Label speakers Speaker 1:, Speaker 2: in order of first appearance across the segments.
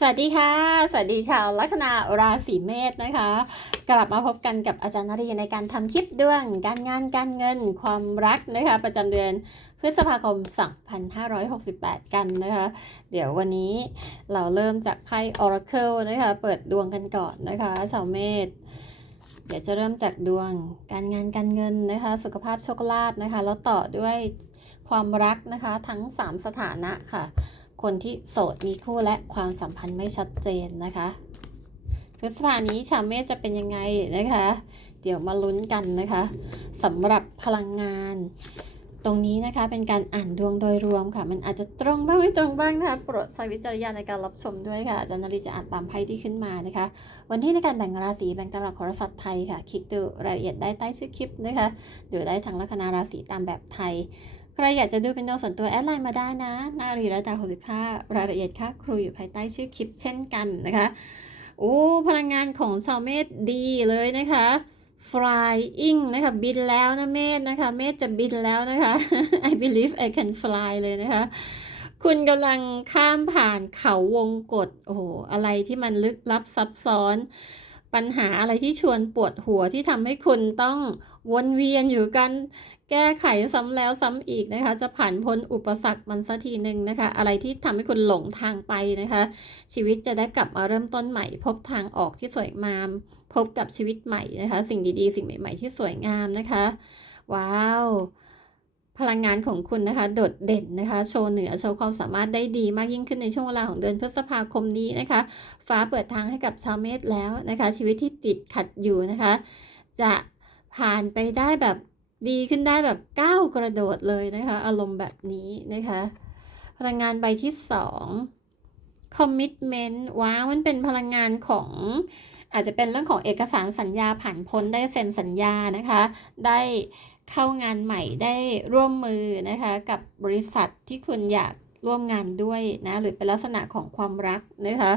Speaker 1: สวัสดีค่ะ สวัสดีชาวลัคนาราศีเมษนะคะ กลับมาพบกันกับอาจารย์นรีในการทำคลิปดวงการงานการเงิน ความรักนะคะ ประจำเดือนพฤษภาคม 2568 กันนะคะ เดี๋ยววันนี้เราเริ่มจากไพ่ Oracle นะคะ เปิดดวงกันก่อนนะคะชาวเมษเดี๋ยวจะเริ่มจากดวงการงานการเงินนะคะ สุขภาพโชคลาภนะคะ แล้วต่อด้วยความรักนะคะทั้ง 3 สถานะค่ะ คนที่โสดมีคู่และความสัมพันธ์ไม่ชัดเจนนะคะพฤษภานี้ชาวเมษจะเป็นยังไงนะคะ เดี๋ยวมาลุ้นกันนะคะสำหรับพลังงาน ตรงนี้นะคะเป็นการอ่านดวงโดยรวมค่ะ มันอาจจะตรงบ้างไม่ตรงบ้างนะคะ โปรดใช้วิจารณญาณในการรับชมด้วยค่ะอาจารย์นารีจะอ่านตามไพ่ที่ขึ้นมานะคะ วันที่ในการแบ่งราศีแบ่งตำรับโหราศาสตร์ไทยค่ะ คลิกดูรายละเอียดได้ใต้ชื่อคลิปนะคะดูได้ทั้งลัคนาราศีตามแบบไทย ใครอยากจะดูเป็นดวส่วนตัวแอดไลน์มาได้นะนารีรัตนา65รายละเอียดค่าครูอยู่ภายใต้ชื่อคลิปเช่นกันนะคะ โอ้ พลังงานของชาวเมษดีเลยนะคะ flying นะคะ บินแล้วนะเมษนะคะ เมษจะบินแล้วนะคะ I believe I can fly เลยนะคะ คุณกำลังข้ามผ่านเขาวงกฏโอ้โห อะไรที่มันลึกลับซับซ้อน ปัญหาอะไรที่ชวนปวดหัวที่ทำให้คุณต้องวนเวียนอยู่กัน แก้ไขซ้ำแล้วซ้ำอีกนะคะ จะผ่านพ้นอุปสรรคมันสักทีหนึ่งนะคะ อะไรที่ทำให้คุณหลงทางไปนะคะ ชีวิตจะได้กลับมาเริ่มต้นใหม่ พบทางออกที่สวยงาม พบกับชีวิตใหม่นะคะ สิ่งดีๆ สิ่งใหม่ ๆ ที่สวยงามนะคะ ว้าว พลังงานของคุณนะคะ โดดเด่นนะคะ โชว์เหนือโชว์ความสามารถได้ดีมากยิ่งขึ้นในช่วงเวลาของเดือนพฤษภาคมนี้นะคะ ฟ้าเปิดทางให้กับชาวเมษแล้วนะคะ ชีวิตที่ติดขัดอยู่นะคะ จะผ่านไปได้แบบดีขึ้นได้แบบก้าวกระโดดเลยนะคะ อารมณ์แบบนี้นะคะ พลังงานใบที่สอง commitment ว้ามันเป็นพลังงานของอาจจะเป็นเรื่องของเอกสารสัญญาผ่านพ้นได้เซ็นสัญญานะคะ ได้ เข้างานใหม่ได้ร่วมมือนะคะกับบริษัทที่คุณอยากร่วมงานด้วยนะหรือเป็นลักษณะของความรักนะคะ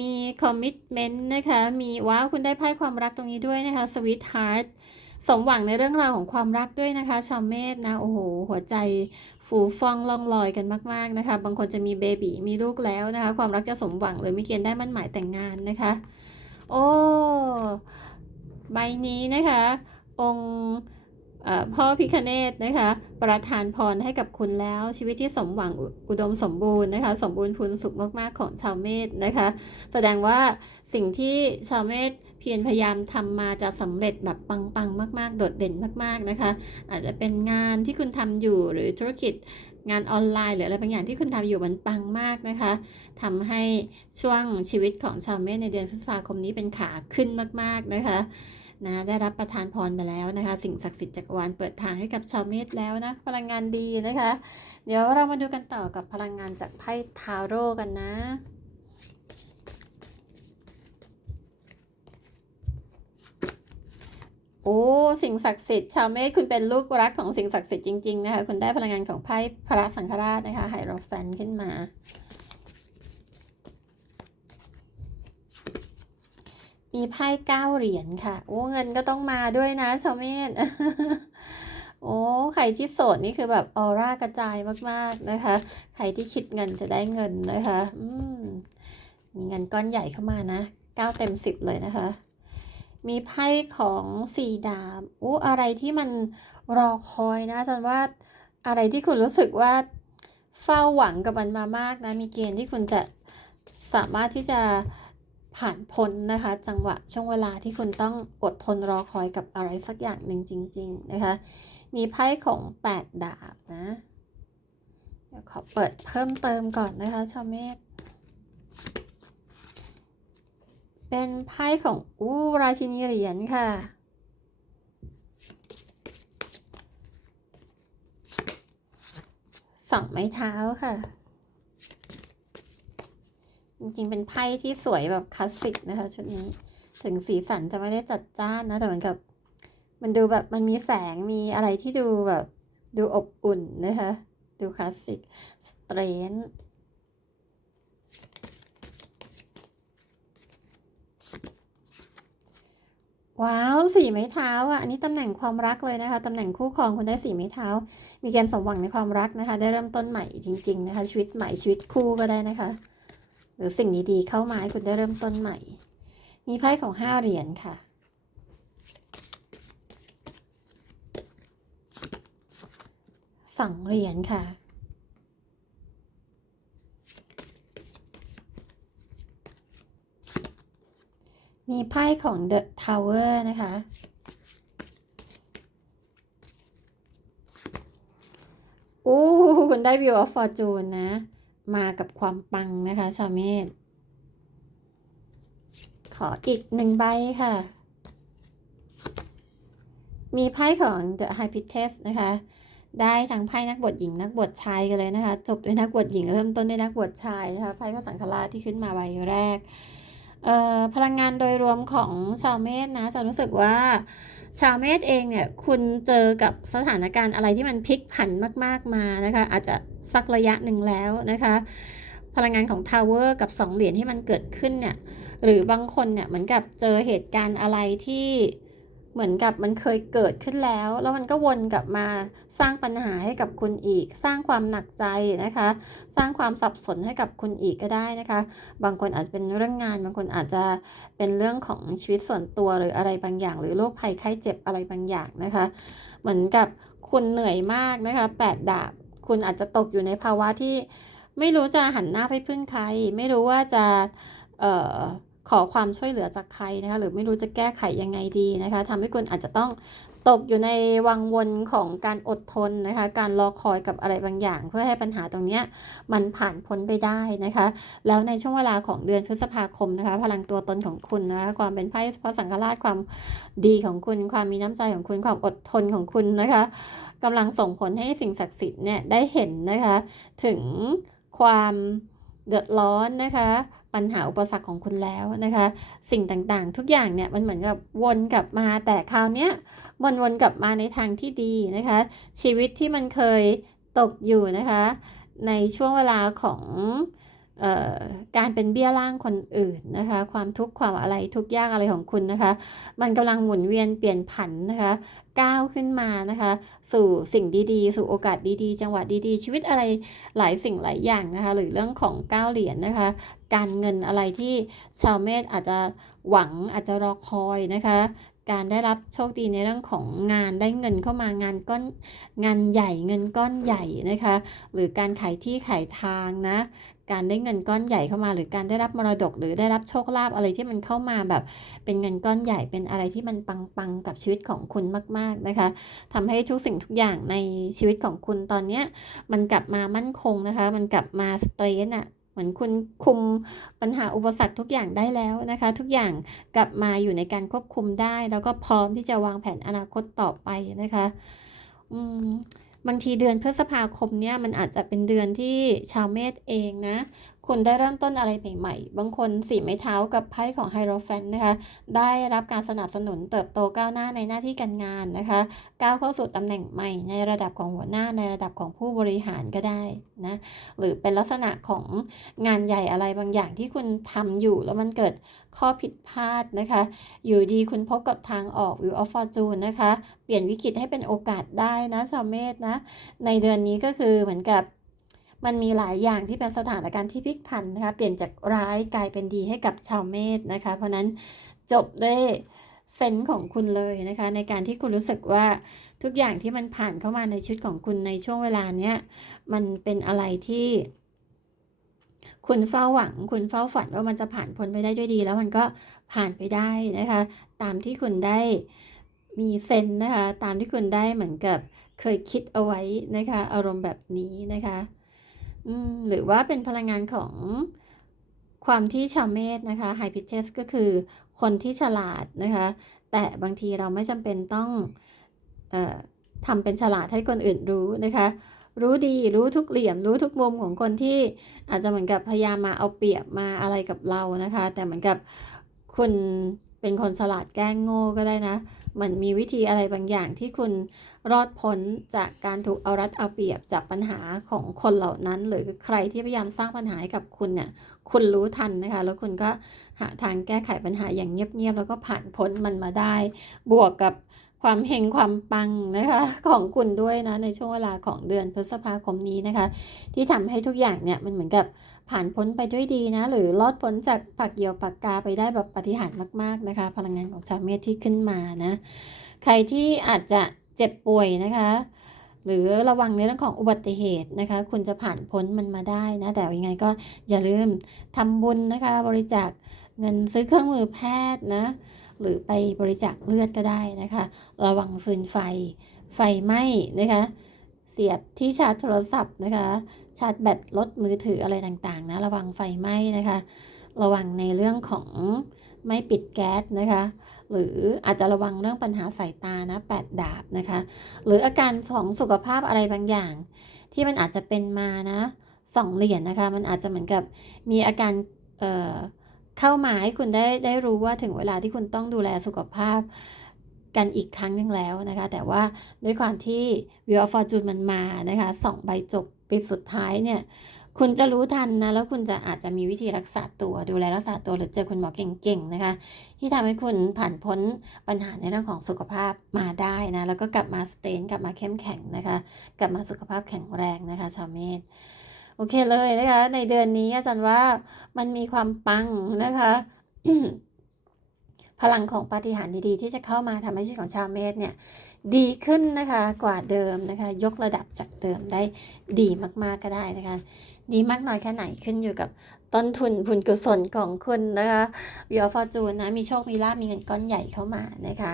Speaker 1: มีคอมมิชเมนต์นะคะมีว้าวคุณได้ไพ่ความรักตรงนี้ด้วยนะคะสวิตฮาร์ t สมหวังในเรื่องราวของความรักด้วยนะคะชาวเมษนะโอ้โหหัวใจฟูฟ่องล่องลอยกันมากๆนะคะ บางคนจะมีเบบีมีลูกแล้วนะคะ ความรักจะสมหวังหรือมีเกณฑ์ได้มั่นหมายแต่งงานนะคะ โอ้ใบนี้นะคะ องค์ พ่อพิคเนตนะคะ ประทานพรให้กับคุณแล้ว ชีวิตที่สมหวังอุดมสมบูรณ์นะคะ สมบูรณ์พูนสุขมาก ๆ ของชาวเมษนะคะ แสดงว่าสิ่งที่ชาวเมษเพียรพยายามทำมาจะสำเร็จแบบปัง ๆ มาก ๆ โดดเด่นมาก ๆ นะคะ อาจจะเป็นงานที่คุณทำอยู่หรือธุรกิจงานออนไลน์หรืออะไรบางอย่างที่คุณทำอยู่มันปังมากนะคะทำให้ช่วงชีวิตของชาวเมษในเดือนพฤษภาคมนี้เป็นขาขึ้นมาก ๆ นะคะ นะได้รับประทานพรมาแล้วนะคะ สิ่งศักดิ์สิทธิ์จักรวาลเปิดทางให้กับชาวเมษแล้วนะ พลังงานดีนะคะ เดี๋ยวเรามาดูกันต่อกับพลังงานจากไพ่ทาโร่กันนะโอ้สิ่งศักดิ์สิทธิ์ชาวเมษคุณเป็นลูกรักของสิ่งศักดิ์สิทธิ์จริงๆนะคะคุณได้พลังงานของไพ่พระสังฆราชนะคะไฮโรแฟนขึ้นมา มีไพ่เก้าเหรียญค่ะ โอ้เงินก็ต้องมาด้วยนะชาวเมษโอ้ใครที่โสดนี่คือแบบออร่ากระจายมากๆนะคะ ใครที่คิดเงินจะได้เงินนะคะ อืมมีเงินก้อนใหญ่เข้ามานะเก้าเต็มสิบเลยนะคะ มีไพ่ของสี่ดาบอู้อะไรที่มันรอคอยนะจารย์ว่าอะไรที่คุณรู้สึกว่าเฝ้าหวังกับมันมามากนะ มีเกณฑ์ที่คุณจะสามารถที่จะ ผ่านพ้นนะคะ จังหวะช่วงเวลาที่คุณต้องอดทนรอคอยกับอะไรสักอย่างหนึ่งจริง ๆ นะคะ มีไพ่ของแปดดาบนะเดี๋ยวขอเปิดเพิ่มเติมก่อนนะคะชาวเมฆเป็นไพ่ของอู้ราชินีเหรียญค่ะสองไม้เท้าค่ะ จริงๆ เป็นไพ่ที่สวยแบบคลาสสิกนะคะชุดนี้ ถึงสีสันจะไม่ได้จัดจ้านนะ แต่เหมือนกับ มันดูแบบมันมีแสงมีอะไรที่ดูแบบ ดูอบอุ่นนะคะ ดูคลาสสิกสเตรนว้าวสีไม้เท้าอะอันนี้ตำแหน่งความรักเลยนะคะตำแหน่งคู่ครองคุณได้สีไม้เท้า มีกณฑ์สมหวังในความรักนะคะ ได้เริ่มต้นใหม่จริง ๆ นะคะ ชีวิตใหม่ชีวิตคู่ก็ได้นะคะ หรือสิ่งดีๆเข้ามาให้คุณได้เริ่มต้นใหม่ มีไพ่ของห้าเหรียญค่ะ สองเหรียญค่ะ มีไพ่ของ The Tower นะคะ โอ้ คุณได้ View of Fortune นะ มากับความปังนะคะ ชาวเมษขออีกหนึ่งใบค่ะ มีไพ่ของ The High Priestess นะคะ ได้ทั้งไพ่นักบวชหญิงนักบวชชายกันเลยนะคะ จบด้วยนักบวชหญิงเริ่มต้นด้วยนักบวชชายนะคะไพ่พระสังฆราชที่ขึ้นมาใบแรกเอ่อพลังงานโดยรวมของชาวเมษนะจะรู้สึกว่า ชาวเมษเองเนี่ยคุณเจอกับสถานการณ์อะไรที่มันพลิกผันมากๆมานะคะ อาจจะสักระยะหนึ่งแล้วนะคะ พลังงานของทาวเวอร์กับสองเหรียญที่มันเกิดขึ้นเนี่ยหรือบางคนเนี่ยเหมือนกับเจอเหตุการณ์อะไรที่ เหมือนกับมันเคยเกิดขึ้นแล้ว แล้วมันก็วนกลับมาสร้างปัญหาให้กับคุณอีก สร้างความหนักใจนะคะ สร้างความสับสนให้กับคุณอีกก็ได้นะคะ บางคนอาจจะเป็นเรื่องงาน บางคนอาจจะเป็นเรื่องของชีวิตส่วนตัวหรืออะไรบางอย่าง หรือโรคภัยไข้เจ็บอะไรบางอย่างนะคะ เหมือนกับคุณเหนื่อยมากนะคะแปดดาบคุณอาจจะตกอยู่ในภาวะที่ไม่รู้จะหันหน้าไปพึ่งใคร ไม่รู้ว่าจะเอ่อ ขอความช่วยเหลือจากใครนะคะหรือไม่รู้จะแก้ไขยังไงดีนะคะทำให้คุณอาจจะต้องตกอยู่ในวังวนของการอดทนนะคะ การรอคอยกับอะไรบางอย่าง เพื่อให้ปัญหาตรงนี้มันผ่านพ้นไปได้นะคะ แล้วในช่วงเวลาของเดือนพฤษภาคมนะคะ พลังตัวตนของคุณนะคะความเป็นไพ่พระสังฆราชความดีของคุณ ความมีน้ำใจของคุณความอดทนของคุณนะคะกำลังส่งผลให้สิ่งศักดิ์สิทธิ์เนี่ยได้เห็นนะคะ ถึงความ เดือดร้อนนะคะ ปัญหาอุปสรรคของคุณแล้วนะคะ สิ่งต่างๆ ทุกอย่างเนี่ยมันเหมือนกับวนกลับมาแต่คราวเนี้ยมันวนกลับมาในทางที่ดีนะคะ ชีวิตที่มันเคยตกอยู่นะคะ ในช่วงเวลาของ การเป็นเบี้ยล่างคนอื่นนะคะ ความทุกข์ความอะไรทุกข์ยากอะไรของคุณนะคะ มันกำลังหมุนเวียนเปลี่ยนผันนะคะก้าวขึ้นมานะคะ สู่สิ่งดีๆ สู่โอกาสดีๆ จังหวะดีๆ ชีวิตอะไรหลายสิ่งหลายอย่างนะคะ หรือเรื่องของก้าวเหรียญนะคะ การเงินอะไรที่ชาวเมษอาจจะหวังอาจจะรอคอยนะคะการได้รับโชคดีในเรื่องของงานได้เงินเข้ามางานก้อนงานใหญ่เงินก้อนใหญ่นะคะ หรือการขายที่ขายทางนะ การได้เงินก้อนใหญ่เข้ามา หรือการได้รับมรดก หรือได้รับโชคลาภอะไรที่มันเข้ามาแบบ เป็นเงินก้อนใหญ่เป็นอะไรที่มันปังๆกับชีวิตของคุณมาก ๆนะคะทำให้ทุกสิ่งทุกอย่างในชีวิตของคุณตอนเนี้ยมันกลับมามั่นคงนะคะ มันกลับมาสเตรนอะเหมือนคุณคุมปัญหาอุปสรรคทุกอย่างได้แล้วนะคะ ทุกอย่างกลับมาอยู่ในการควบคุมได้ แล้วก็พร้อมที่จะวางแผนอนาคตต่อไปนะคะ อืม บางทีเดือนพฤษภาคมเนี่ยมันอาจจะเป็นเดือนที่ชาวเมษเองนะ คุณได้เริ่มต้นอะไรใหม่ๆ บางคนสีไม้เท้ากับไพ่ของไฮโรแฟนนะคะ ได้รับการสนับสนุนเติบโตก้าวหน้าในหน้าที่การงานนะคะ ก้าวเข้าสู่ตำแหน่งใหม่ในระดับของหัวหน้าในระดับของผู้บริหารก็ได้นะ หรือเป็นลักษณะของงานใหญ่อะไรบางอย่างที่คุณทำอยู่แล้วมันเกิดข้อผิดพลาดนะคะ อยู่ดีคุณพบกับทางออก View of Fortune นะคะ เปลี่ยนวิกฤตให้เป็นโอกาสได้นะชาวเมษนะ ในเดือนนี้ก็คือเหมือนกับ มันมีหลายอย่างที่เป็นสถานการณ์ที่พลิกผันนะคะ เปลี่ยนจากร้ายกลายเป็นดีให้กับชาวเมษนะคะ เพราะนั้นจบด้วยเซนส์ของคุณเลยนะคะ ในการที่คุณรู้สึกว่าทุกอย่างที่มันผ่านเข้ามาในชีวิตของคุณในช่วงเวลาเนี้ยมันเป็นอะไรที่คุณเฝ้าหวัง คุณเฝ้าฝันว่ามันจะผ่านพ้นไปได้ด้วยดี แล้วมันก็ผ่านไปได้นะคะ ตามที่คุณได้มีเซนนะคะ ตามที่คุณได้เหมือนกับเคยคิดเอาไว้นะคะ อารมณ์แบบนี้นะคะ หรือว่าเป็นพลังงานของความที่ชาวเมษนะคะไฮพิเทสก็คือคนที่ฉลาดนะคะ แต่บางทีเราไม่จำเป็นต้องออทำเป็นฉลาดให้คนอื่นรู้นะคะ รู้ดีรู้ทุกเหลี่ยม รู้ทุกมุมของคนที่อาจจะเหมือนกับพยายามมาเอาเปรียบมาอะไรกับเรานะคะ แต่เหมือนกับคุณเป็นคนฉลาดแกล้งโง่ก็ได้นะ มันมีวิธีอะไรบางอย่างที่คุณรอดพ้นจากการถูกเอารัดเอาเปรียบจากปัญหาของคนเหล่านั้น หรือใครที่พยายามสร้างปัญหาให้กับคุณเนี่ยคุณรู้ทันนะคะ แล้วคุณก็หาทางแก้ไขปัญหาอย่างเงียบๆแล้วก็ผ่านพ้นมันมาได้ บวกกับความเฮงความปังนะคะของคุณด้วยนะในช่วงเวลาของเดือนพฤษภาคมนี้นะคะ ที่ทำให้ทุกอย่างเนี่ยมันเหมือนกับ ผ่านพ้นไปด้วยดีนะ หรือรอดพ้นจากปักเหยี่ยวปากกาไปได้แบบปฏิหารมาก ๆนะคะ พลังงานของชาวเมษที่ขึ้นมานะ ใครที่อาจจะเจ็บป่วยนะคะ หรือระวังในเรื่องของอุบัติเหตุนะคะ คุณจะผ่านพ้นมันมาได้นะ แต่ยังไงก็อย่าลืมทำบุญนะคะ บริจาคเงินซื้อเครื่องมือแพทย์นะ หรือไปบริจาคเลือดก็ได้นะคะ ระวังฟืนไฟ ไฟไหม้นะคะ เสียบที่ชาร์จโทรศัพท์นะคะ ชาร์จแบตรถมือถืออะไรต่างๆนะระวังไฟไหม้นะคะ ระวังในเรื่องของไม่ปิดแก๊สนะคะ หรืออาจจะระวังเรื่องปัญหาสายตานะแปดดาบนะคะ หรืออาการของสุขภาพอะไรบางอย่าง ที่มันอาจจะเป็นมานะสองเหรียญนะคะ มันอาจจะเหมือนกับมีอาการเเข้ามาให้คุณได้ได้รู้ว่าถึงเวลาที่คุณต้องดูแลสุขภาพกันอีกครั้งหนึงแล้วนะคะ แต่ว่าด้วยความที่ Wheel of Fortune มันมานะคะสองใบจบ ปิดสุดท้ายเนี่ย คุณจะรู้ทันนะ แล้วคุณจะอาจจะมีวิธีรักษาตัวดูแลรักษาตัวหรือเจอคุณหมอเก่งๆนะคะ ที่ทำให้คุณผ่านพ้นปัญหาในเรื่องของสุขภาพมาได้นะ แล้วก็กลับมาสเตนกลับมาเข้มแข็งนะคะ กลับมาสุขภาพแข็งแรงนะคะ ชาวเมษโอเคเลยนะคะ ในเดือนนี้อาจารย์ว่ามันมีความปังนะคะพลังของปาฏิหาริย์ดีๆที่จะเข้ามาทำให้ชีวิตของชาวเมษเนี่ย ดีขึ้นนะคะกว่าเดิมนะคะ ยกระดับจากเดิมได้ดีมากๆก็ได้นะคะ ดีมากน้อยแค่ไหนขึ้นอยู่กับต้นทุนบุญกุศลของคุณนะคะวิวฟอร์จูนนะมีโชคมีลาภมีเงินก้อนใหญ่เข้ามานะคะ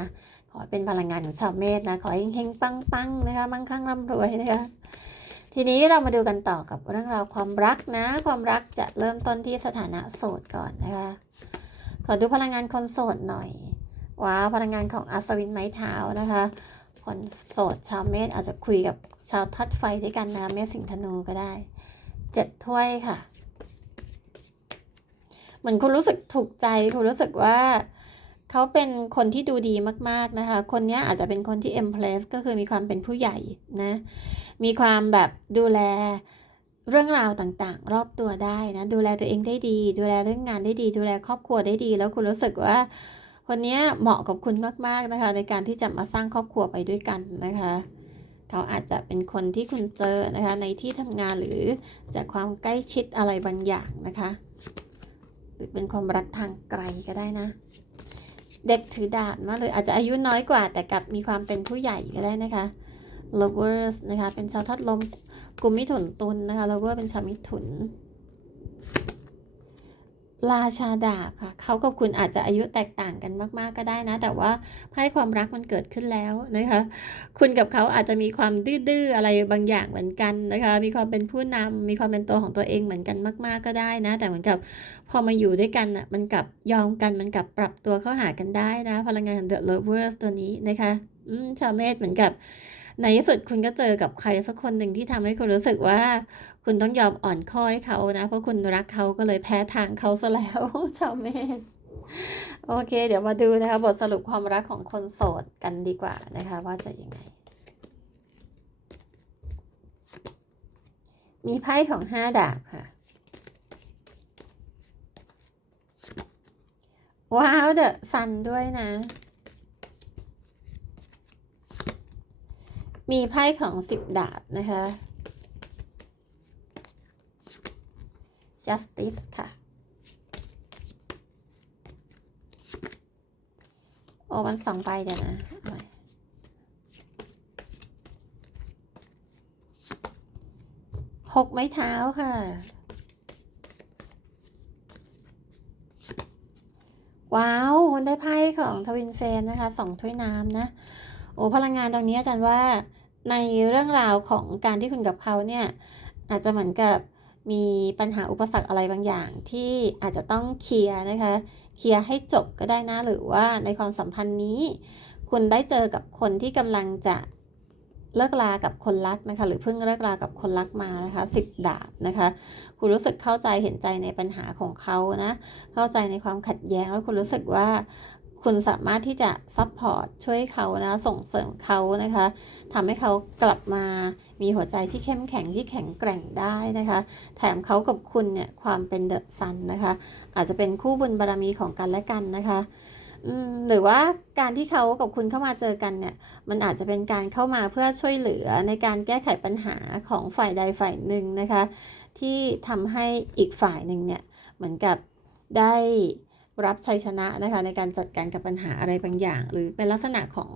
Speaker 1: ขอเป็นพลังงานของชาวเมษนะขอให้เฮงๆปังๆนะคะมั่งคั่งร่ำรวยนะคะทีนี้เรามาดูกันต่อกับเรื่องราวความรักนะ ความรักจะเริ่มต้นที่สถานะโสดก่อนนะคะ ขอดูพลังงานคนโสดหน่อยว้าวพลังงานของอัศวินไม้เท้านะคะ คนโสดชาวเมษอาจจะคุยกับชาวทัดไฟด้วยกันนะเมษสิงห์ธนูก็ได้เจ็ดถ้วยค่ะเหมือนคุณรู้สึกถูกใจคุณรู้สึกว่าเขาเป็นคนที่ดูดีมาก ๆ นะคะ คนนี้อาจจะเป็นคนที่ impress ก็คือมีความเป็นผู้ใหญ่นะ มีความแบบดูแลเรื่องราวต่างๆ รอบตัวได้นะ ดูแลตัวเองได้ดี ดูแลเรื่องงานได้ดี ดูแลครอบครัวได้ดี แล้วคุณรู้สึกว่า คนนี้เหมาะกับคุณมากๆนะคะ ในการที่จะมาสร้างครอบครัวไปด้วยกันนะคะ เขาอาจจะเป็นคนที่คุณเจอนะคะ ในที่ทำงานหรือจากความใกล้ชิดอะไรบางอย่างนะคะ หรือเป็นความรักทางไกลก็ได้นะ เด็กถือดาบมาเลยอาจจะอายุน้อยกว่า แต่กลับมีความเป็นผู้ใหญ่ก็ได้นะคะ lovers นะคะ เป็นชาวทัดลมกลุ่มมิถุนตุลนะคะ lover เป็นชาวมิถุน ราชาดาบค่ะเขากับคุณอาจจะอายุแตกต่างกันมาก ๆ ก็ได้นะ แต่ว่าไพ่ความรักมันเกิดขึ้นแล้วนะคะ คุณกับเขาอาจจะมีความดื้อๆอะไรบางอย่างเหมือนกันนะคะ มีความเป็นผู้นำมีความเป็นตัวของตัวเองเหมือนกันมาก ๆ ก็ได้นะ แต่เหมือนกับพอมาอยู่ด้วยกันอะมันกลับยอมกันมันกลับปรับตัวเข้าหากันได้นะ พลังงาน The Lovers ตัวนี้นะคะ อืมชาวเมษเหมือนกับ ในที่สุดคุณก็เจอกับใครสักคนหนึ่งที่ทำให้คุณรู้สึกว่า คุณต้องยอมอ่อนข้อให้เขานะ เพราะคุณรักเขาก็เลยแพ้ทางเขาซะแล้วชาวเมษโอเค เดี๋ยวมาดูนะคะ บทสรุปความรักของคนโสดกันดีกว่านะคะ ว่าจะยังไง มีไพ่ของห้าดาบค่ะ ว้าวเดอะซันด้วยนะ มีไพ่ของสิบดาบนะคะ justice ค่ะ โอ้มันสองใบเดี๋ยวนะหกไม้เท้าค่ะ ว้าวคุณได้ไพ่ของทวินเฟรมนะคะสองถ้วยน้ำนะ โอ้พลังงานตรงนี้อาจารย์ว่า ในเรื่องราวของการที่คุณกับเขาเนี่ยอาจจะเหมือนกับมีปัญหาอุปสรรคอะไรบางอย่าง ที่อาจจะต้องเคลียร์นะคะเคลียร์ให้จบก็ได้นะหรือว่าในความสัมพันธ์นี้ คุณได้เจอกับคนที่กำลังจะเลิกลากับคนรักนะคะหรือเพิ่งเลิกลากับคนรักมานะคะสิบดาบนะคะคุณรู้สึกเข้าใจเห็นใจในปัญหาของเขานะเข้าใจในความขัดแย้งแล้วคุณรู้สึกว่า คุณสามารถที่จะซัพพอร์ตช่วยเขานะส่งเสริมเขานะคะทำให้เขากลับมามีหัวใจที่เข้มแข็งที่แข็งแกร่งได้นะคะ แถมเขากับคุณเนี่ยความเป็นเดอะซันนะคะ อาจจะเป็นคู่บุญบารมีของกันและกันนะคะหรือว่าการที่เขากับคุณเข้ามาเจอกันเนี่ย มันอาจจะเป็นการเข้ามาเพื่อช่วยเหลือในการแก้ไขปัญหาของฝ่ายใดฝ่ายหนึ่งนะคะ ที่ทำให้อีกฝ่ายหนึ่งเนี่ยเหมือนกับได้ รับชัยชนะนะคะในการจัดการกับปัญหาอะไรบางอย่าง หรือเป็นลักษณะของ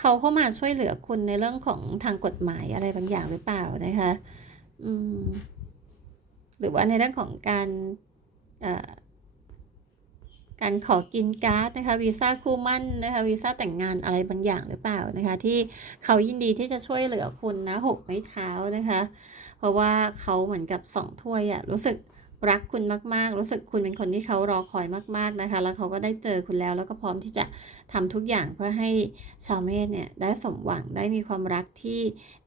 Speaker 1: เขาเข้ามาช่วยเหลือคุณในเรื่องของทางกฎหมายอะไรบางอย่างหรือเปล่านะคะอืมหรือว่าในเรื่องของการการขอกินการ์ดนะคะวีซ่าคู่มั่นนะคะวีซ่าแต่งงานอะไรบางอย่างหรือเปล่านะคะ ที่เขายินดีที่จะช่วยเหลือคุณนะหกไม้เท้านะคะ เพราะว่าเขาเหมือนกับสองถ้วยอะรู้สึก รักคุณมาก ๆ รู้สึกคุณเป็นคนที่เขารอคอยมากๆนะคะ แล้วเขาก็ได้เจอคุณแล้ว แล้วก็พร้อมที่จะทำทุกอย่างเพื่อให้ชาวเมษเนี่ยได้สมหวังได้มีความรักที่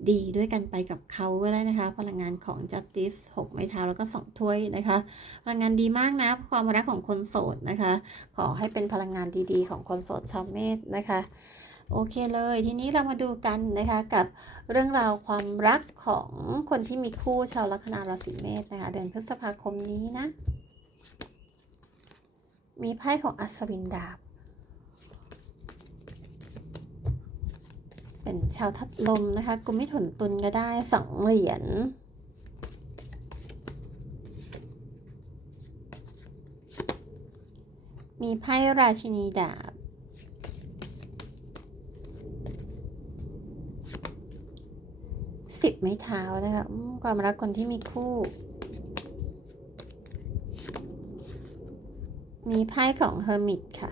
Speaker 1: ดีด้วยกันไปกับเขาก็ได้นะคะ พลังงานของ justice 6 ไม้เท้าแล้วก็ 2 ถ้วยนะคะ พลังงานดีมากนะความรักของคนโสดนะคะ ขอให้เป็นพลังงานดีๆ ของคนโสดชาวเมษนะคะ โอเคเลยทีนี้เรามาดูกันนะคะกับเรื่องราวความรักของคนที่มีคู่ชาวลัคนาราศีเมษนะคะเดือนพฤษภาคมนี้นะ มีไพ่ของอัศวินดาบ เป็นชาวทัดลมนะคะกุมมิถุนตุลก็ได้สองเหรียญมีไพ่ราชินีดาบ สิบไม้เท้านะคะความรักคนที่มีคู่ มีไพ่ของเฮอร์มิตค่ะ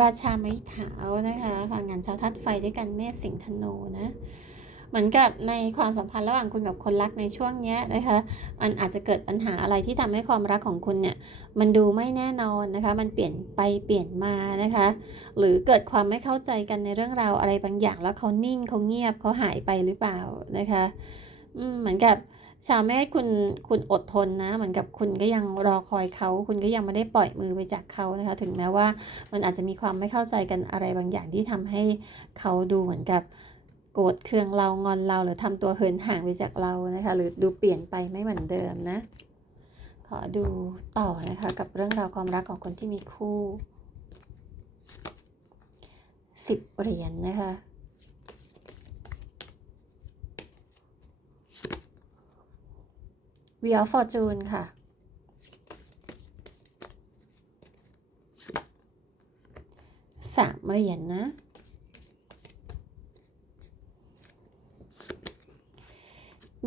Speaker 1: ราชาไม้เท้านะคะพลังงานชาวทัดไฟด้วยกันเมษสิงห์ธนูนะ เหมือนกับในความสัมพันธ์ระหว่างคุณกับคนรักในช่วงนี้นะคะ มันอาจจะเกิดปัญหาอะไรที่ทำให้ความรักของคุณเนี่ย มันดูไม่แน่นอนนะคะ มันเปลี่ยนไปเปลี่ยนมานะคะ หรือเกิดความไม่เข้าใจกันในเรื่องราวอะไรบางอย่าง แล้วเขานิ่งเขาเงียบเขาหายไปหรือเปล่านะคะอืมเหมือนกับชาวแม่คุณคุณอดทนนะ เหมือนกับคุณก็ยังรอคอยเขา คุณก็ยังไม่ได้ปล่อยมือไปจากเขานะคะ ถึงแม้ว่ามันอาจจะมีความไม่เข้าใจกันอะไรบางอย่างที่ทำให้เขาดูเหมือนกับ โกรธเคืองเรางอนเราหรือทำตัวเหินห่างไปจากเรานะคะ หรือดูเปลี่ยนไปไม่เหมือนเดิมนะ ขอดูต่อนะคะกับเรื่องราวความรักของคนที่มีคู่สิบเหรียญนะคะ Wheel of Fortune ค่ะ สามเหรียญนะ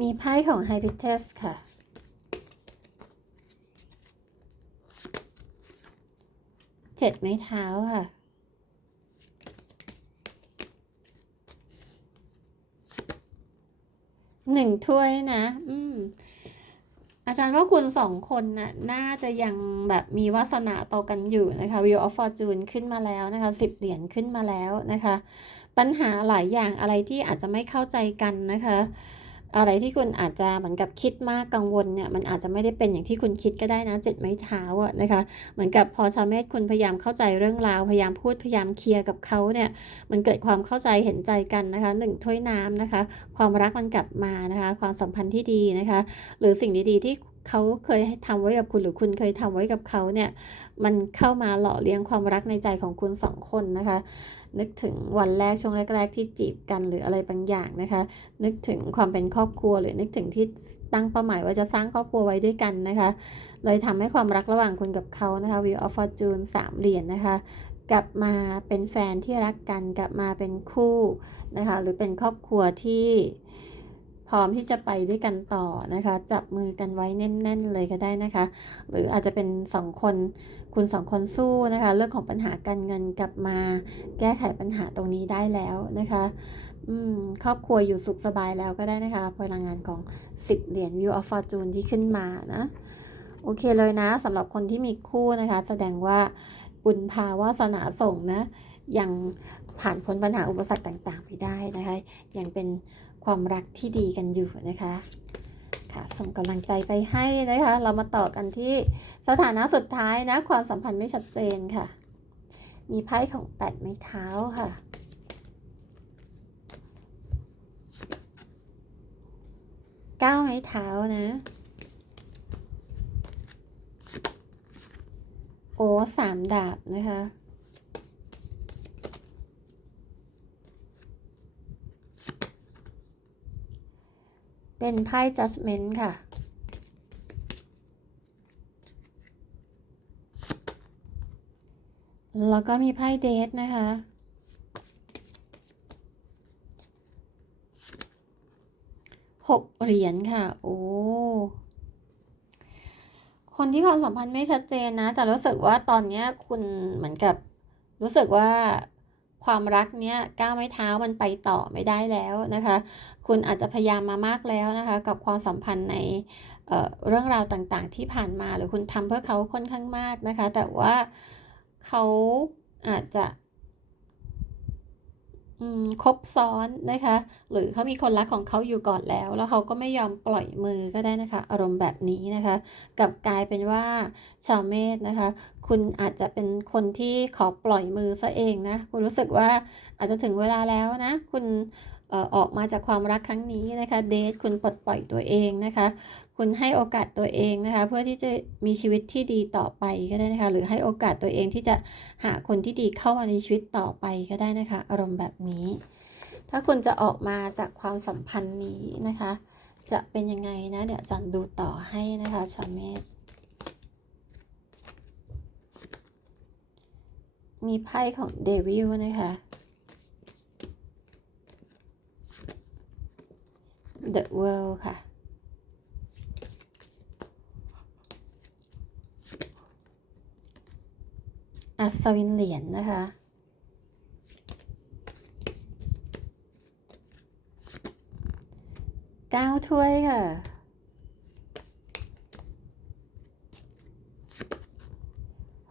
Speaker 1: มีไพ่ของ h y p i t e s ค่ะ เจ็ดไม้เท้าค่ะ หนึ่งถ้วยนะ อืม อาจารย์ว่าคุณสองคนน่ะ น่าจะยังแบบมีวาสนาต่อกันอยู่นะคะ Wheel of Fortune ขึ้นมาแล้วนะคะสิบเหรียญขึ้นมาแล้วนะคะ ปัญหาหลายอย่างอะไรที่อาจจะไม่เข้าใจกันนะคะ อะไรที่คุณอาจจะเหมือนกับคิดมากกังวลเนี่ยมันอาจจะไม่ได้เป็นอย่างที่คุณคิดก็ได้นะเจ็ดไม้เท้าอะนะคะเหมือนกับพอชาวเมษคุณพยายามเข้าใจเรื่องราวพยายามพูดพยายามเคลียร์กับเขาเนี่ยมันเกิดความเข้าใจเห็นใจกันนะคะหนึ่งถ้วยน้ำนะคะ ความรักมันกลับมานะคะ ความสัมพันธ์ที่ดีนะคะ หรือสิ่งดีๆที่เขาเคยทำไว้กับคุณหรือคุณเคยทำไว้กับเขาเนี่ยมันเข้ามาหล่อเลี้ยงความรักในใจของคุณสองคนนะคะ นึกถึงวันแรกช่วงแรก ๆ ที่จีบกันหรืออะไรบางอย่างนะคะ นึกถึงความเป็นครอบครัวหรือนึกถึงที่ตั้งเป้าหมายว่าจะสร้างครอบครัวไว้ด้วยกันนะคะ เลยทำให้ความรักระหว่างคุณกับเขานะคะ Wheel of Fortune สามเหรียญนะคะกลับมาเป็นแฟนที่รักกันกลับมาเป็นคู่นะคะ หรือเป็นครอบครัวที่พร้อมที่จะไปด้วยกันต่อนะคะ จับมือกันไว้แน่น ๆ เลยก็ได้นะคะ หรืออาจจะเป็นสองคน คุณสองคนสู้นะคะ เรื่องของปัญหาการเงินกลับมา แก้ไขปัญหาตรงนี้ได้แล้วนะคะครอบครัวอยู่สุขสบายแล้วก็ได้นะคะพลังงานของ 10 เหรียญ View of Fortune ที่ขึ้นมานะ โอเคเลยนะสำหรับคนที่มีคู่นะคะ แสดงว่าบุญพาวาสนาส่งนะยังผ่านพ้นปัญหาอุปสรรคต่างๆ ไปได้นะคะ ยังเป็นความรักที่ดีกันอยู่นะคะ ค่ะส่งกำลังใจไปให้นะคะ เรามาต่อกันที่สถานะสุดท้ายนะ ความสัมพันธ์ไม่ชัดเจนค่ะ มีไพ่ของแปดไม้เท้าค่ะก้าไม้เท้านะ โอ้สามดาบนะคะ เป็นไพ่ judgment ค่ะ แล้วก็มีไพ่เดทนะคะ หกเหรียญค่ะ โอ้ คนที่ความสัมพันธ์ไม่ชัดเจนนะ จะรู้สึกว่าตอนเนี้ยคุณเหมือนกับรู้สึกว่า ความรักเนี้ยก้าวไม่เท้ามันไปต่อไม่ได้แล้วนะคะ คุณอาจจะพยายามมามากแล้วนะคะ กับความสัมพันธ์ในเเรื่องราวต่างๆ ที่ผ่านมาหรือคุณทำเพื่อเขาค่อนข้างมากนะคะ แต่ว่าเขาอาจจะ คบซ้อนนะคะ หรือเขามีคนรักของเขาอยู่ก่อนแล้ว แล้วเขาก็ไม่ยอมปล่อยมือก็ได้นะคะ อารมณ์แบบนี้นะคะ กับกลายเป็นว่าชาวเมธนะคะ คุณอาจจะเป็นคนที่ขอปล่อยมือซะเองนะ คุณรู้สึกว่าอาจจะถึงเวลาแล้วนะ คุณ ออกมาจากความรักครั้งนี้นะคะเดทคุณปลดปล่อยตัวเองนะคะ คุณให้โอกาสตัวเองนะคะ เพื่อที่จะมีชีวิตที่ดีต่อไปก็ได้นะคะ หรือให้โอกาสตัวเองที่จะหาคนที่ดีเข้ามาในชีวิตต่อไปก็ได้นะคะ อารมณ์แบบนี้ ถ้าคุณจะออกมาจากความสัมพันธ์นี้นะคะ จะเป็นยังไงนะเดี๋ยวจันดูต่อให้นะคะชาวเมษมีไพ่ของเดวิลนะคะ The World ค่ะ อัศวินเหรียญนะคะ เก้าถ้วยค่ะ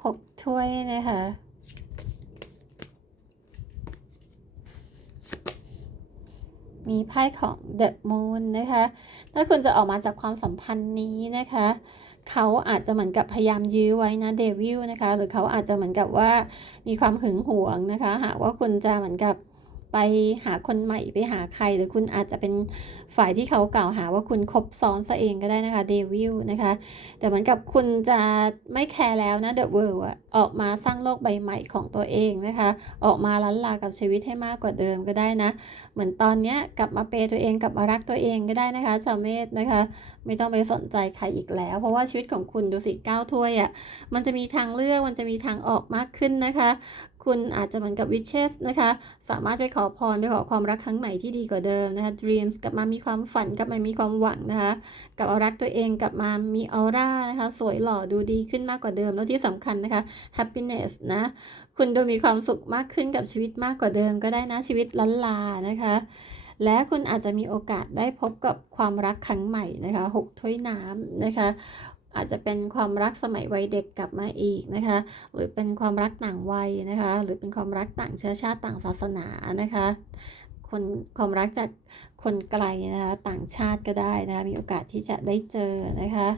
Speaker 1: หกถ้วยนะคะ มีไพ่ของ The Moon นะคะ ถ้าคุณจะออกมาจากความสัมพันธ์นี้นะคะ เขาอาจจะเหมือนกับพยายามยื้อไว้นะเดวิลนะคะ หรือเขาอาจจะเหมือนกับว่ามีความหึงหวงนะคะ หากว่าคุณจะเหมือนกับ ไปหาคนใหม่ไปหาใคร หรือคุณอาจจะเป็นฝ่ายที่เขากล่าวหาว่าคุณคบซ้อนซะเองก็ได้นะคะเดวิลนะคะ แต่เหมือนกับคุณจะไม่แคร์แล้วนะเดอะเวิลด์อะออกมาสร้างโลกใบใหม่ของตัวเองนะคะ ออกมาล้านลากับชีวิตให้มากกว่าเดิมก็ได้นะ เหมือนตอนเนี้ยกลับมาเปย์ตัวเองกลับมารักตัวเองก็ได้นะคะชาวเมษนะคะ ไม่ต้องไปสนใจใครอีกแล้ว เพราะว่าชีวิตของคุณดูสิก้าวถ้วยอะ่ะมันจะมีทางเลือกมันจะมีทางออกมากขึ้นนะคะ คุณอาจจะเหมือนกับวิเชสนะคะ สามารถไปขอพรไปขอความรักครั้งใหม่ที่ดีกว่าเดิมนะคะ dreams กลับมามีความฝันกลับมามีความหวังนะคะกลับมารักตัวเองกลับมามีออร่านะคะสวยหล่อดูดีขึ้นมากกว่าเดิม แล้วที่สำคัญนะคะ happiness นะคุณดูมีความสุขมากขึ้นกับชีวิตมากกว่าเดิมก็ได้นะชีวิตล้านลานะคะและคุณอาจจะมีโอกาสได้พบกับความรักครั้งใหม่นะคะหกถ้วยน้ำนะคะ อาจจะเป็นความรักสมัยวัยเด็กกลับมาอีกนะคะ หรือเป็นความรักต่างวัยนะคะ หรือเป็นความรักต่างเชื้อชาติต่างศาสนานะคะคนความรักจากคนไกลนะคะต่างชาติก็ได้นะคะมีโอกาสที่จะได้เจอนะคะ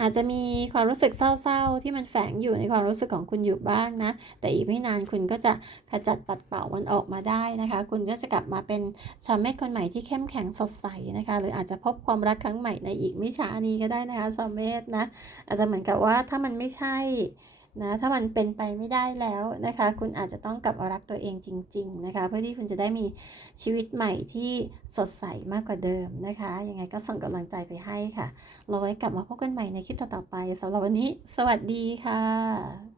Speaker 1: อาจจะมีความรู้สึกเศร้าๆ ที่มันแฝงอยู่ในความรู้สึกของคุณอยู่บ้างนะ แต่อีกไม่นานคุณก็จะขจัดปัดเป่ามันออกมาได้นะคะ คุณก็จะกลับมาเป็นชาวเมษคนใหม่ที่เข้มแข็งสดใสนะคะ หรืออาจจะพบความรักครั้งใหม่ในอีกไม่ช้านี้ก็ได้นะคะชาวเมษนะ อาจจะเหมือนกับว่าถ้ามันไม่ใช่ นะถ้ามันเป็นไปไม่ได้แล้วนะคะ คุณอาจจะต้องกลับมารักตัวเองจริง ๆ นะคะ เพื่อที่คุณจะได้มีชีวิตใหม่ที่สดใสมากกว่าเดิมนะคะยังไงก็ส่งกำลังใจไปให้ค่ะ เราไว้กลับมาพบกันใหม่ในคลิปต่อๆไปสำหรับวันนี้ สวัสดีค่ะ